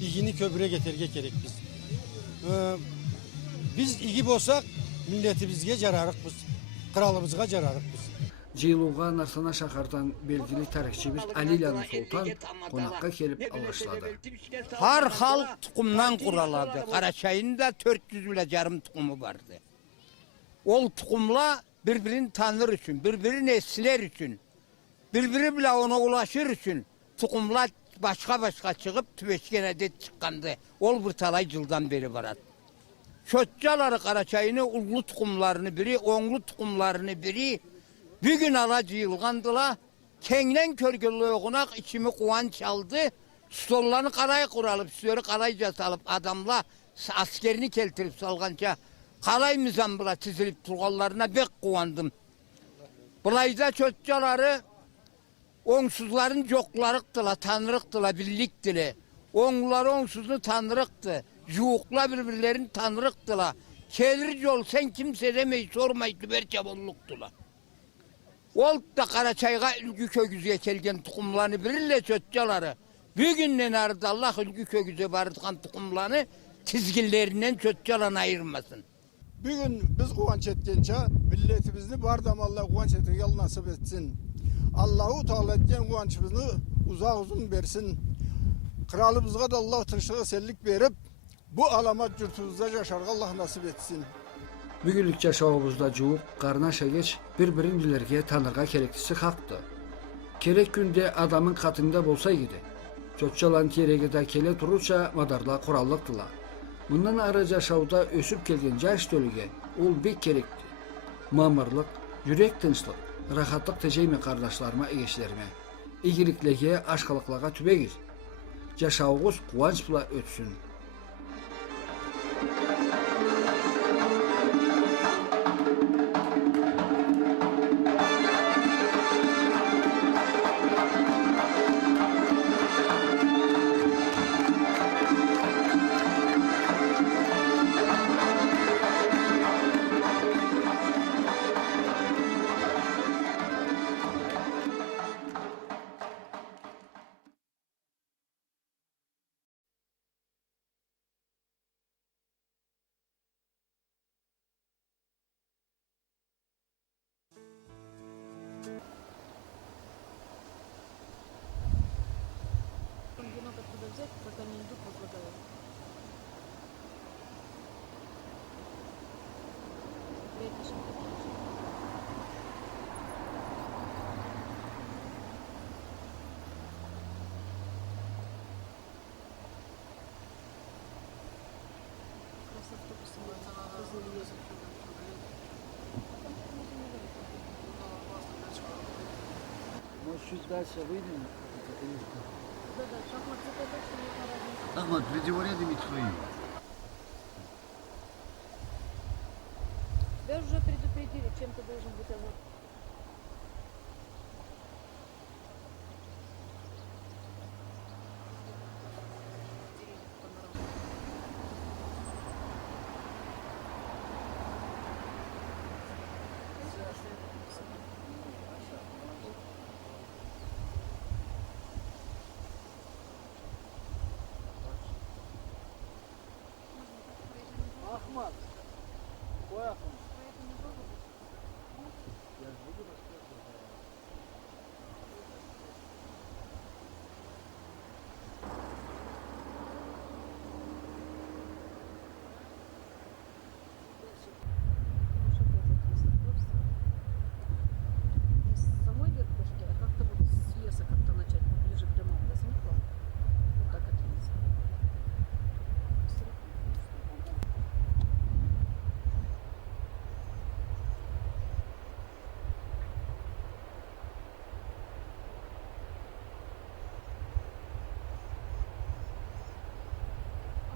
igini köprüye getirge gerek biz. Biz igi bolsak milletimizge jararık biz. Kralımızga jararık biz. Ceyluğa Narsana şahardan belgili tarihçimiz Alilya'nın Sultan konakka kelip alaşladı. Har halk tukumdan kuraladı. Karaçay'ın da 400 bile yarım tukumu vardı. Ol tukumla birbirini tanır için, birbirini esiler için, birbiri bile ona ulaşır için tukumla başka çıkıp tübeşkenede çıkandı. Ol bir talay yıldan beri var. Çötçaları Karaçay'ını ullu tukumlarını biri, onlu tukumlarını biri bir gün alacı yılgandılar. Kenglen körgürlüğüne içimi kuvanç aldı. Stollarını karaya kuralıp, süsleri karayca salıp adamla askerini keltirip salganca kalay mizambıla çizilip turgallarına bek kuvandım. Bulayda çötçaları onsuzların joklarıktıla, tanrıktıla, birliktiler. Onlular onsuzunu tanrıktı. Yuğukla birbirlerini tanrıktıla. Kelir yol sen kimse demeyi sormayı tüberçe bolluktular. Ol da Karaçay'a ülgü kögüzüye kelgen tukumlarını bilirle çötçaları. Bir günden ardı Allah ülgü kögüzüye barıtkan tukumlarını tizgillerinden çötçalan ayırmasın. Bugün biz kuvanç etkençe milletimizni bardam Allah kuvanç etken yol nasip etsin. Allahu Teala etken kuvançımızı uzun versin. Kralımızga da Allah tırşığı sellik verip bu alamat yurtumuzda yaşarga Allah nasip etsin. Bugünlük yaşamımızda cuğuk, karnaşa geç birbirinilerge tanırga gerektisi haktı. Kerek günde adamın katında bolsaydı. Çötçalan teregede kele tururça madarla kurallıktılar. Bundan araca şavda ösüp kelgen yaş dölüge ol bek gerekti. Mamırlık, yürek tınçlık, rahatlık teceyme kardeşlerime, egeçlerime. İgiliklege, aşkalıklaga tübegir. Yaşavğuz kuvançla ötsün. Где надо туда взять, пока не идут, возлагаю. Как раз автобусом возле ездят. Может, чуть дальше выйдем? Да-да, шахмат это точно не пора. Ahmet, videoları mitfayı. Тебя уже предупредили, чем ты должен быть озабочен. Ahmet. Koy Ahmet. С самой верхушки, а как-то вот с леса как-то начать, ближе к домам возникло. Вот так это не знаю.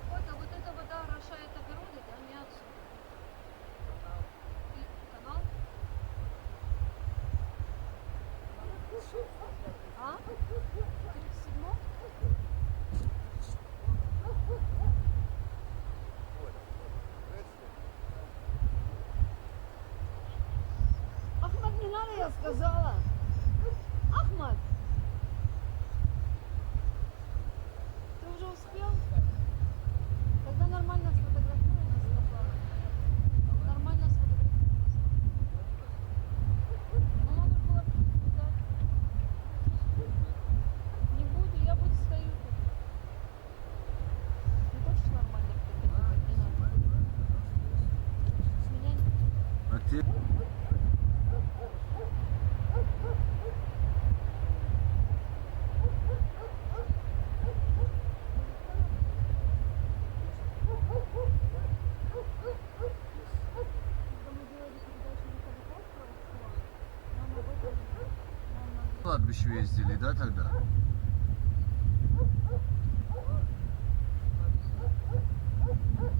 А вот эта вода орошает огороды, да, не отсюда? Канал? А? 37? Ахмад, не надо, я сказала. Ахмад! Ты уже успел? milleti кладбище ездили, да, тогда?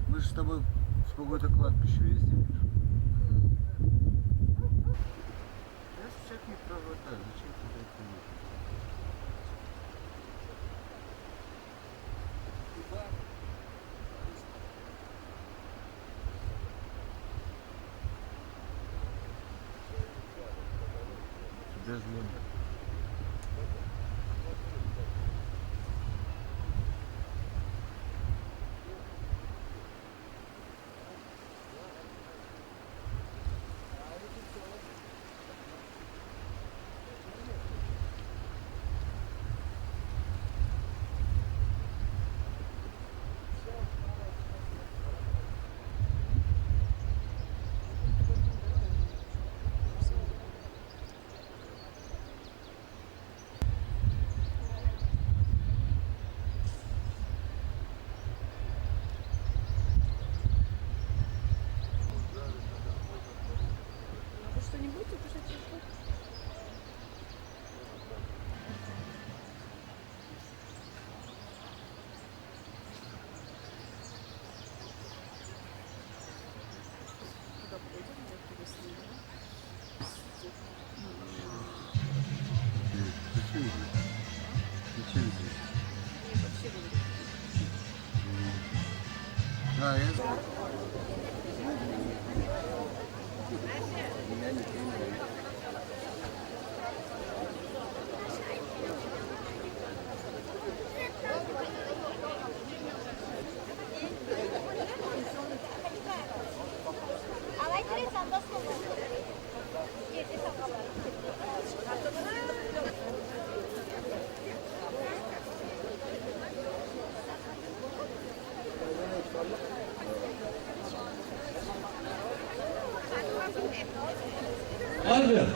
Мы же с тобой в какое-то кладбище ездили. Я всех не провожаю, зачем туда идти? Тебя звонят. Вы что, не будете писать телефон? Куда подойдем? Вот туда снимем. Зачем здесь? Зачем здесь? Нет, вообще будет. Да, я знаю. Albert,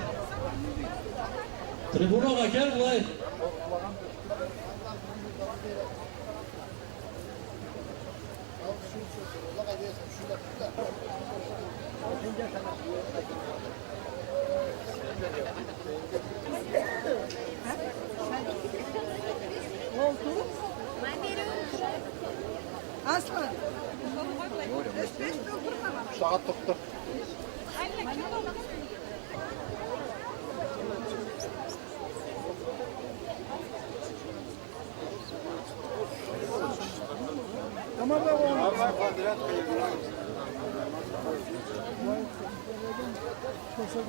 tribunaga gel ulay. Aslan. Saat tuttu.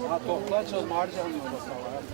Ha toplayacağız marcan yolda savaş.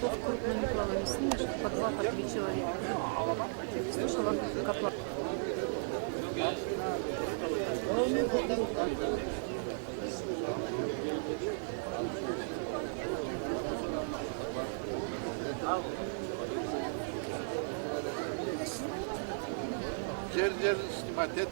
Тут крупными плавами снимешь, по 2, по 3 человека. Слышала, котла. Cer sнимать, cer.